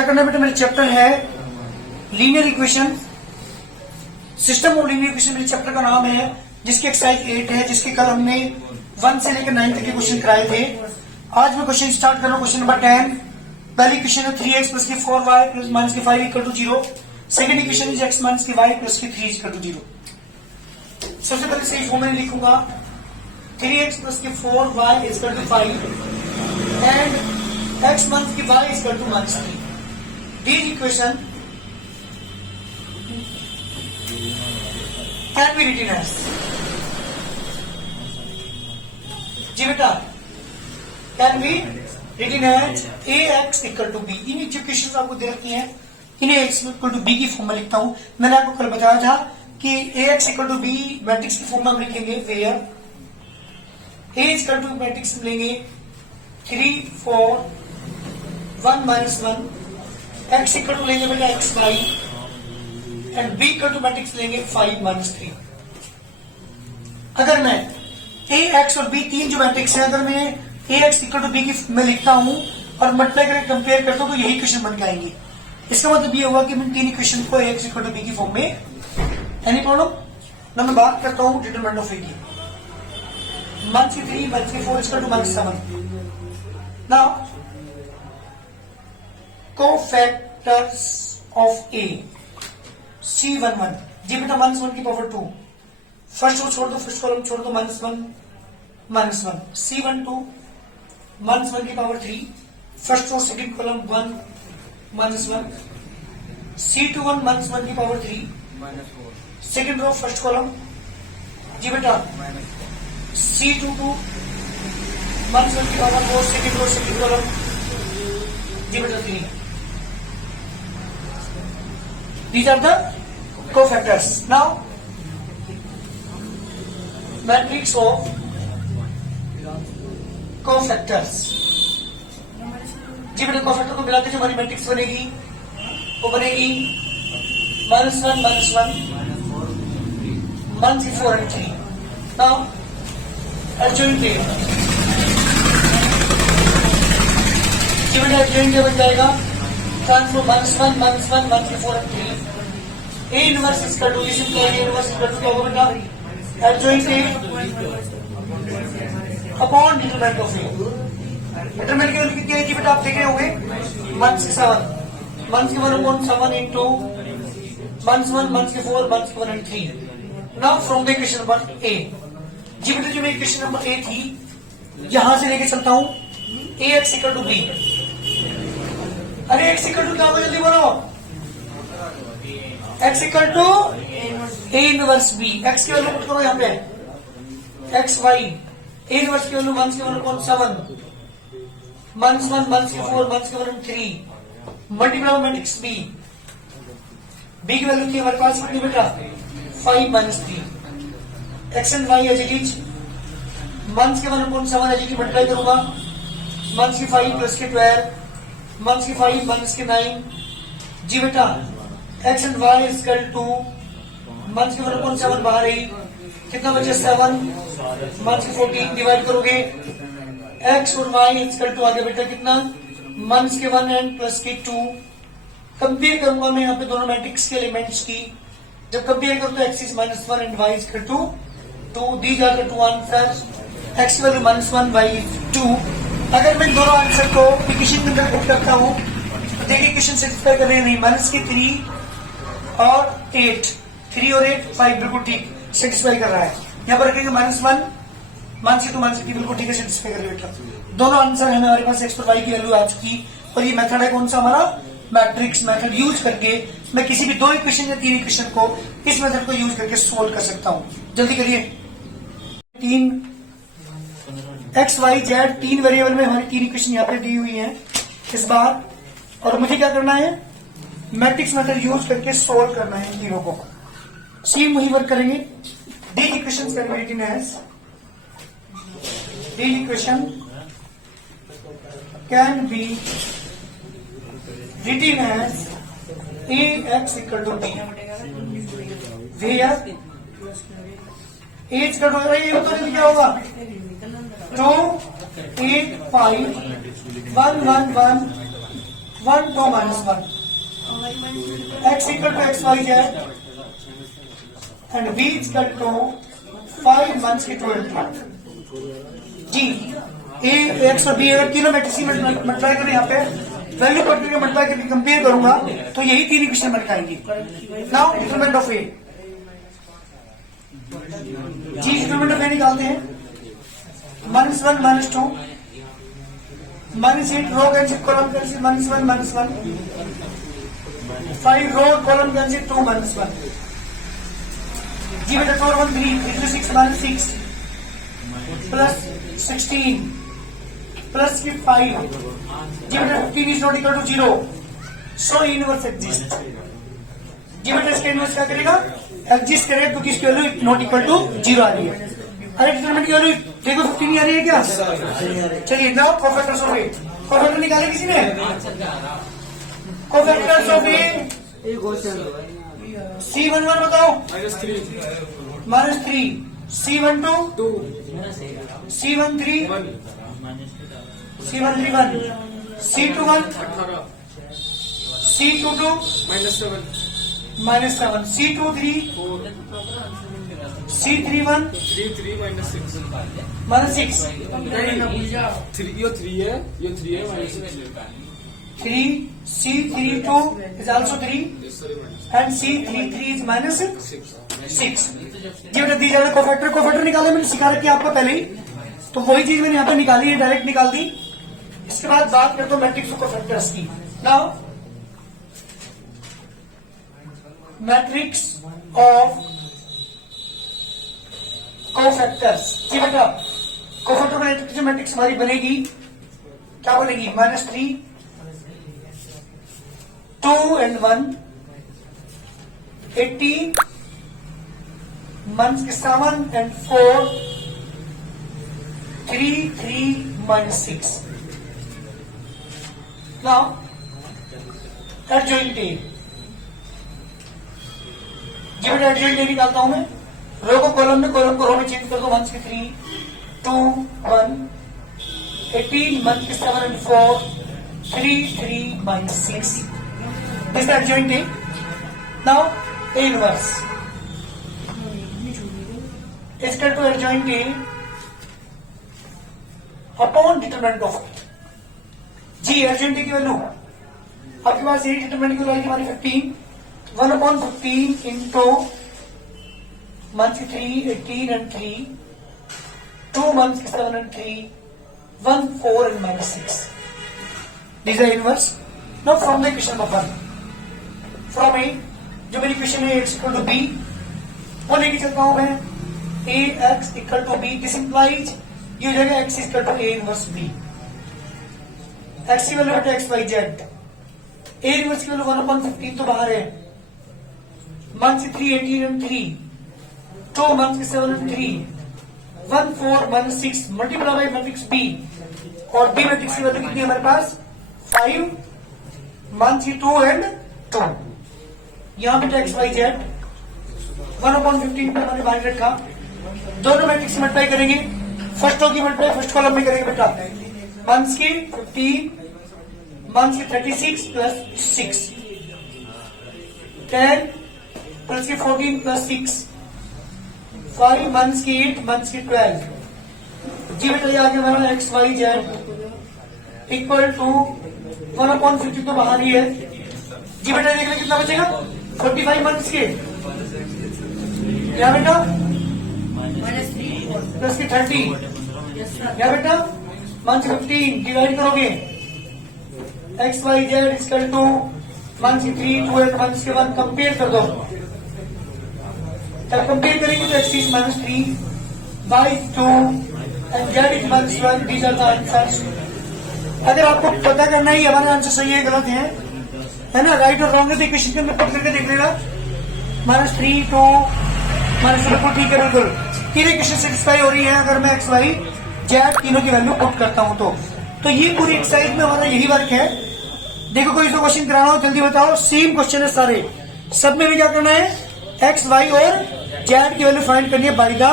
क्या करना है बेटा, मेरे चैप्टर है linear equation, system of linear equation मेरे चैप्टर का नाम है, जिसकी एक्सरसाइज 8 है, जिसके कल हमने 1 से लेकर 9 तक के क्वेश्चन कराए थे। आज मैं क्वेश्चन स्टार्ट कर रहा हूँ, क्वेश्चन नंबर 10। पहली क्वेश्चन है 3x प्लस की 4y प्लस माइनस की 5 equal to 0। Second equation is x minus की y प्लस की 3 इक्वल टू 0। सबसे पहले सही फॉर्म में लिखूंगा 3x प्लस की 4y equal to 5 and x minus की y equal to minus 3। These equation can be written as, जी बेटा, can be written as ax equal to b। इन इक्वेशन आपको दे रखी हैं, इन्हें x इक्वल टू b की फॉर्म में लिखता हूं। मैंने आपको कल बताया था कि ax equal to b matrix की फॉर्म में हम लिखेंगे, where a equal to matrix में लेंगे 3 4 1 माइनस 1, x इक्वल टू लेंगे बेटा X Y and b equal to matrix लेंगे 5 माइनस 3। अगर मैं a x और b तीन जो मैट्रिक्स है, अगर मैं a x equal to b की मैं लिखता हूं और मल्टीप्लाई करके कंपेयर करता हूं तो यही इक्वेशन बन के आएंगे। इसका मतलब ये होगा कि मैं तीन इक्वेशन को a x equal to b की फॉर्म में, एनी प्रॉब्लम ना। मैं बात करता हूं डिटरमिनेंट ऑफ a की, माइनस की 3 माइनस की 4 equal to minus 7। Now cofactors of A C11, जी बेटा माइनस 1 की पावर 2, फर्स्ट रो छोड़ दो, फर्स्ट कॉलम छोड़ दो, माइनस 1 माइनस 1। C12 माइनस 1 की power 3, first row second column 1 minus 1। C21 minus 1 की power 3, second row first column, जी बेटा। C22 माइनस 1 की power 4, second row second column, जी बेटा 3। These are the cofactors. Now, matrix of cofactors. जी बेटा, cofactor को मिलाते जो हमारी मैट्रिक्स बनेगी वो बनेगी -1 -1 -4 and 3। Now, adjoint A, जी बेटा adjoint A बन जाएगा ट्रांसफॉर्म -1 -1 -4 and 3। A इनवर्स इसका टू, इस A इनवर्स इसका टू क्या होगा बेटा, adjoint A upon determinant of A। Determinant की वैल्यू कितनी आएगी बेटा, आप देख रहे होंगे 1 से 7, 1 से 1 अपॉन 7 इंटू 1 से 1 1 से 4 1 से 1 and 3। Now from the equation number A, जी बेटा जो मेरी इक्वेशन नंबर A थी, यहां से लेके चलता हूं ax इक्वल टू b। अरे x इक्वल टू क्या होगा, जल्दी बोलो, x equal to a inverse b। x की वैल्यू पुट करो यहाँ पे, x y a इनवर्स की वैल्यू 1 से 1 अपॉन 7 1 से 1 1 से 4 1 से 1 3 मल्टीप्लाई मैट्रिक्स b। b की वैल्यू थी हमारे पास कितनी बेटा, 5 minus 3। x and y as it is 1 से 1 upon 7 as it is multiply करूंगा, 1 से 5 प्लस के 12 1 से 5 1 के 9, जी बेटा। x and y equal to 1 से 1 अपॉन 7 बाहर ही कितना बचे 7 1 से 14 डिवाइड करोगे, x और y इक्वल टू आगे बेटा कितना 1 के 1 एंड प्लस के 2। कंपेयर करूंगा मैं यहाँ पे दोनों मैट्रिक्स के एलिमेंट्स की, जब कंपेयर करूं तो x is -1 and y equal to 2। These are the two answers, x की वैल्यू -1 y इज 2। अगर मैं दोनों आंसर को इक्वेशन के अंदर पुट करता हूं तो देखिए इक्वेशन सेटिस्फाई कर रहे हैं नहीं, माइनस की 3 और 8, 3 और 8 5 बिल्कुल ठीक सेटिस्फाई कर रहा है। यहाँ पर रखेंगे -1 -2 -3 बिल्कुल ठीक है, सेटिस्फाई कर रहे बेटा। दोनों आंसर है हमारे पास, x और y की वैल्यू आ चुकी। और ये मेथड है कौन सा हमारा, मैट्रिक्स मेथड यूज करके मैं किसी भी 2 इक्वेशन या 3 इक्वेशन को इस मेथड को यूज करके सोल्व कर सकता हूं। जल्दी करिए। 3 x y z 3 वेरिएबल में हमारी 3 इक्वेशन यहाँ पे दी हुई है इस बार, और मुझे क्या करना है, मैट्रिक्स मेथड यूज करके सोल्व करना है इन तीनों को। सेम वही वर्क करेंगे। The equation can be written as, the equation can be written as ax equal to b, where a equal to, ये तो क्या होगा 2 8 5 1 1 1 1 2 minus 1 x equal to x y z and b is equal to 5 months की 2 जी ए x और B अगर तीनों matrix multiply करें यहाँ पे वैल्यू पट करके मल्टीप्लाई करके कंपेयर करूंगा तो यही तीन इक्वेशन बन जाएंगी। नाउ डिटरमिनेंट ऑफ ए, जी डिटरमिनेंट ऑफ ए निकालते हैं -1 -2 -8 row cancel column cancel -1 -1 5 row column cancel 2 -1 जी बेटा 4 1 3 3 6 -6 प्लस 16 प्लस की 5 जी बेटा 15 is not equal to 0 so inverse exist. जी बेटा इसका इनवर्स क्या करेगा, एग्जिस्ट करेगा क्योंकि इसकी वैल्यू नॉट इक्वल टू 0 आ रही है। अरे डिटरमिनेंट की वैल्यू देखो 15 आ रही है क्या, चलिए now cofactors of A, cofactor निकाले किसी ने, कोफैक्टर्स ऑफ ए C11 बताओ -3 C12 2 C13 C13 1 C21 C22 -7 C23 C31 -6 3 C32 is also 3 and C33 is -6। जी बेटा दी जाए कोफैक्टर निकाले मैंने सिखा रखी आपको पहले ही, तो वही चीज मैंने यहाँ पे निकाली है, डायरेक्ट निकाल दी। इसके बाद बात करते हो मैट्रिक्स कोफैक्टर्स की। नाउ मैट्रिक्स ऑफ कोफैक्टर्स, जी बेटा कोफैक्टर जो मैट्रिक्स हमारी बनेगी क्या बनेगी, -3 2 and 1 18 months 7 and 4 3 3 -6। Now adjoint A, जी बेटा एडजॉइंट ए निकालता हूं मैं, रो को कॉलम में कॉलम को रो में चेंज कर दो, 1 3 2 1 18 month 7 and 4 3 3 -6। This is adjoint A. Now A inverse is equal to adjoint A upon determinant of A। जी adjoint A की वैल्यू आपके पास ये डिटरमिनेंट की वैल्यू हमारी 15 1/15 into months 3 18 and 3 2 months 7 and 3 1 4 and -6। These are inverse। Now from the equation number 1 from A, जो मेरी equation है x इक्वल टू b, वो लेके चलता हूं मैं a x equal to b। This implies ये हो जाएगा x equal to a inverse b, x की वैल्यू है x y z, a inverse की वैल्यू 1/15 तो बाहर है, मंथ 3 18 and 3 2 मंथ 7 and 3 1 4 -6 multiply by matrix b, और b मैट्रिक्स की वैल्यू कितनी है हमारे पास 5 मंथ 2 and 2। यहां पे एक्स वाई जेड 1/15 पे हमने बाहर रखा, दोनों मैट्रिक्स मल्टीप्लाई करेंगे, फर्स्ट रो की मल्टीप्लाई फर्स्ट कॉलम में करेंगे बेटा, मंथ्स की 15 मंथ्स की 36 प्लस 6 10 प्लस की 14 प्लस 6 5 मंथ्स की 8 मंथ्स की 12। जी बेटा ये आगे हमारा x y z equal to 1/15 तो बाहर ही है। जी बेटा देखने कितना बचेगा 45 मंथ्स के, क्या बेटा प्लस की 30, क्या बेटा मंथ 15 डिवाइड करोगे x y z equal to मंथ 3 12 मंथ्स के बाद कंपेयर कर दो, जब कंपेयर करेंगे तो x is -3 by 2 and z is -1। These are the answers. अगर आपको पता करना है हमारा आंसर सही है गलत है ना, राइट और रॉन्ग है तो इक्वेशन के अंदर पुट करके देख लेना, -3 2 बिल्कुल ठीक है, बिल्कुल तीनों इक्वेशन सेटिस्फाई हो रही है अगर मैं एक्स वाई जेड तीनों की वैल्यू पुट करता हूं तो ये पूरी एक्सरसाइज में हमारा यही वर्क है। देखो कोई सा क्वेश्चन कराना हो जल्दी बताओ, सेम क्वेश्चन है सारे, सब में भी क्या करना है एक्स वाई और जेड की वैल्यू फाइंड करनी है बाय द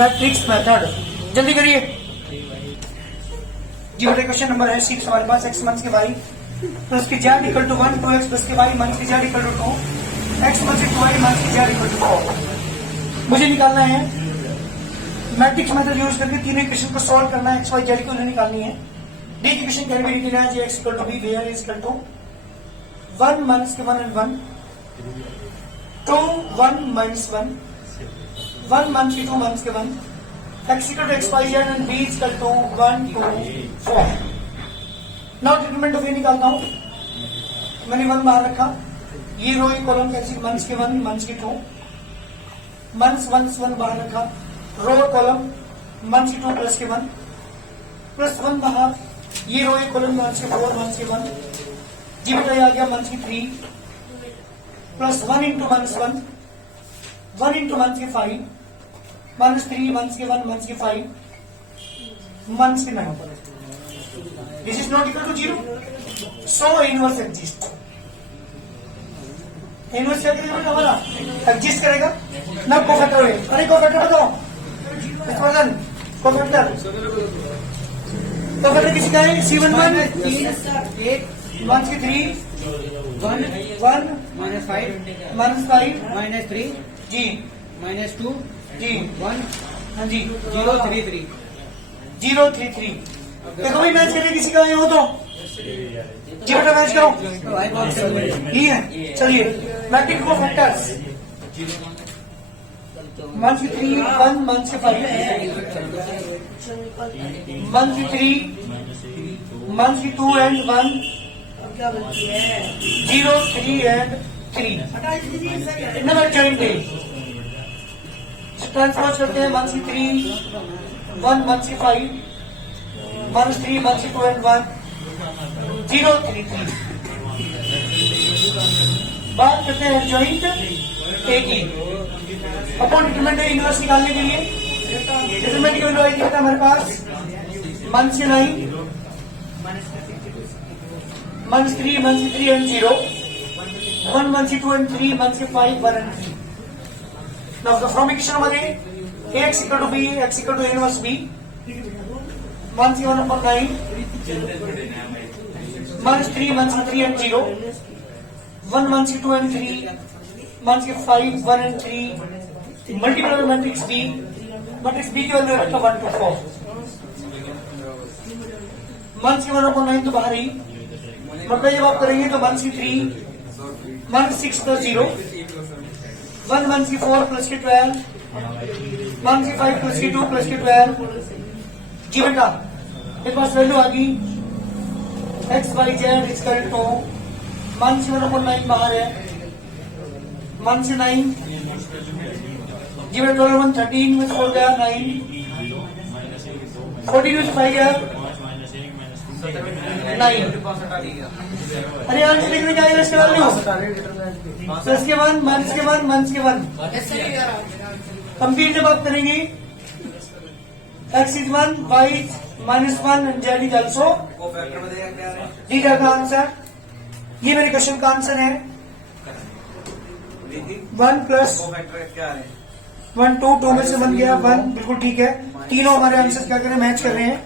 मैट्रिक्स मेथड। जल्दी करिए जी बेटा। क्वेश्चन नंबर है 6 हमारे पास, एक्स मंथ्स के वाई प्लस की z equal to 1 2x plus की वाई माइनस की z equal to 2 x plus की वाई माइनस की जेड इक्वल टू 4। मुझे निकालना है मैट्रिक्स मेथड यूज करके तीनों इक्वेशन को सॉल्व करना है, एक्स वाई जेड को निकालनी है। The equation can be written as x equal to b where is equal to 1 minus के 1 and 1 2 1 minus 1 1 minus के 2 minus के 1 x equal to x y z and b is equal to 1 2 4। Now determinant of ए निकालता हूं। मैंने 1 बाहर रखा, ये रो ये कॉलम कैंसिल, माइनस के 1 माइनस के 2 माइनस 1 बाहर रखा, रो कॉलम माइनस के 2 प्लस के 1 प्लस 1 बाहर, ये रो ये कॉलम माइनस के 4 माइनस के 1 जी बेटा ये आ गया माइनस के 3 plus 1 into minus 1 into minus के 5 माइनस 3 माइनस के 1 माइनस के 5 माइनस के 9। This is not equal to 0, so inverse exist. Inverse क्या करेगा बेटा हमारा? एग्जिस्ट करेगा ना। कोफैक्टर है, अरे कोफैक्टर बताओ कोफैक्टर किसी का है? C11 माइनस के 3 1 माइनस 5 माइनस 3 जी माइनस 2 जी 1 हाँ जी 033। 033। देखो भाई मैच करिए किसी का ये हो तो जी बेटा मैच करो। ये है, चलिए मैट्रिक्स को फैक्टर्स 1 के 3 1 1 के 5 1 के 3 1 के 2 and 1 0 3 and 3 नंबर जॉइंट है। ट्रांसफर करते हैं 1 के 3 1 1 के 5 माइनस 3 माइनस 2 and 1 0 3 3। बात करते हैं जॉइंट ए की। अपॉन डिटरमिनेंट इनवर्स निकालने के लिए डिटरमिनेंट की वैल्यू आई था हमारे पास -9 -3 -3 and 0 1 -2 and 3 -5 1 and 3। Now from equation हमारे ax equal to b x equal to inverse b 1 upon 9 -3 -3 and 0 1 -2 and 3 -5 1 and 3 multiple matrix B की वैल्यू रखा 1 to 4 -1 upon 9 तो बाहर ही मतलब जब आप करेंगे तो 3 -6 plus 0 1 4 plus के 12 5 plus के 2 plus के 12 जी बेटा मेरे पास वैल्यू आ गई x y z is correct हो। 1 upon 9 बाहर है 1 से 9 जी बेटा 12 1 13 में 4 गया 9 42 से 5 गया 9। अरे आंसर लिखने का है इसका वैल्यू प्लस के 1 माइनस के 1 माइनस के 1 कंप्लीट जब आप करेंगे x is 1 y is -1 and z is also D का आंसर। ये मेरे क्वेश्चन का आंसर है 1 प्लस 1 2 में से 1 गया 1 बिल्कुल ठीक है। तीनों हमारे आंसर क्या कर रहे हैं? मैच कर रहे हैं,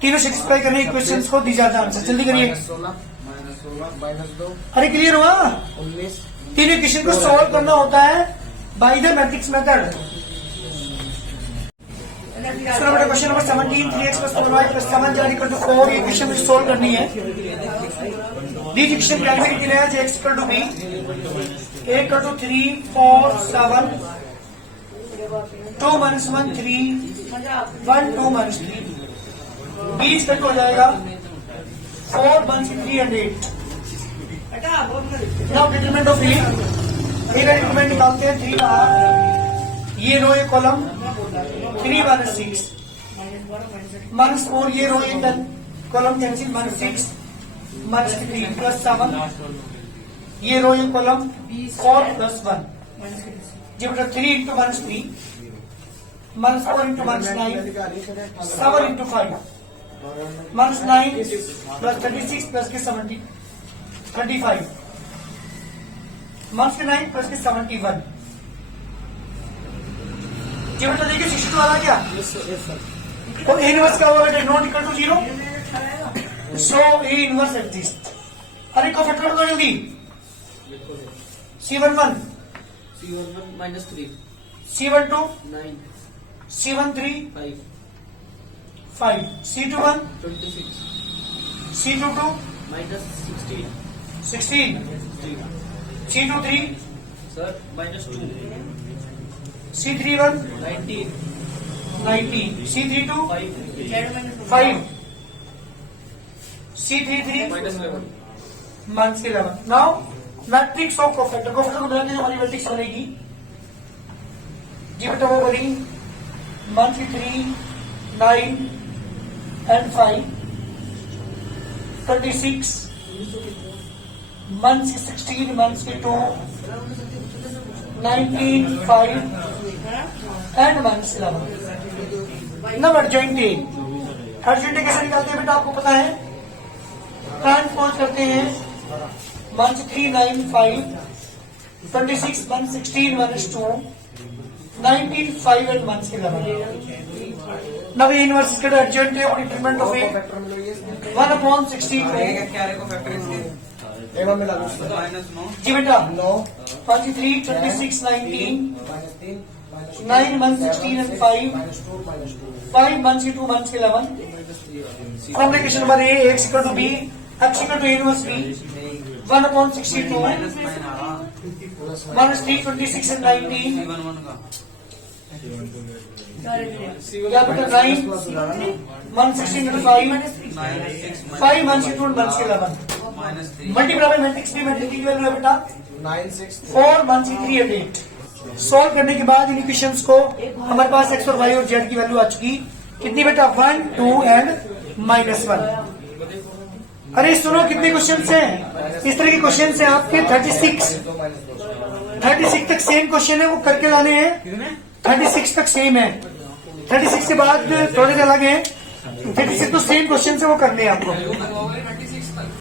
तीनों सेटिस्फाई कर रहे हैं क्वेश्चन को। दी जाता आंसर जल्दी करिए। अरे क्लियर हुआ? 19 तीनों क्वेश्चन को सॉल्व करना होता है by the matrix method. Question number 17 3x plus 4y plus 7z equal to 4 ये क्वेश्चन मुझे सोल्व करनी है। दी इक्वेशन क्या है? x equal to b a equal to 3 4 7 2 minus 1 3 1 2 minus 3 b इस कट हो जाएगा 4 1 3 and 8। Now determinant of a का डिटरमिनेंट निकालते हैं 3 बाहर, ये रो ये कॉलम 3 minus 6 minus 4 ये रो ये कॉलम कैंसिल -6 minus 3 plus 7 ये रो ये कॉलम 4 plus 1 जी बेटा 3 into -3 -4 into -9 7 into 5 -9 plus 36 plus के 70 35 -9 plus के 71 जी बेटा देखिए 62 आ रहा क्या? तो ए इनवर्स क्या होगा बेटा? Not equal to 0, so A inverse exist. अरे को फैक्टर करो जल्दी। C11 C11 minus 3 C12 9 C13 5 5 C21 26 C22 minus 16 16 C23 sir minus 2 C31 19 19 C32 5 5 C33 minus 11 minus 11। Now matrix of cofactor को मिला के हमारी मैट्रिक्स बनेगी जी बेटा वो बनी मंथ की 3 9 एंड 5 36 मंथ्स की 16 मंथ्स की 2 19 5 एंड मंथ्स 11। नंबर अर्जेंटी कैसे निकालते हैं बेटा आपको पता है? ट्रांसपोज करते हैं month 3 9 5 26 month 16 minus 2 19 5 and months 11। Now the inverse is adjoint determinant of a 1 upon 16 में क्या को फैक्टर इसके एवं मिला लो माइनस 9 जी बेटा 9 23 26 19 -3 9 months 16 and 5 -2 5 months की 2 months 11। From the question number A x equal to B x equal to A inverse B 1 upon 62 minus 9 आ रहा minus 3 26 and 19 C11 का या बेटा 9 1 16 into 5 5 months की 2 months 11 minus 3 multiply by matrix की value है बेटा 9 6 4 months की 3 and 8। सॉल्व करने के बाद इन इक्वेशंस को हमारे पास x और y और z की वैल्यू आ चुकी कितनी बेटा 1 2 एंड -1। अरे सुनो कितने क्वेश्चन हैं इस तरह के क्वेश्चन है आपके 36 तक सेम क्वेश्चन है वो करके लाने हैं। 36 तक सेम है 36 के बाद थोड़े से अलग है 36 तो सेम क्वेश्चन है वो करने हैं आपको।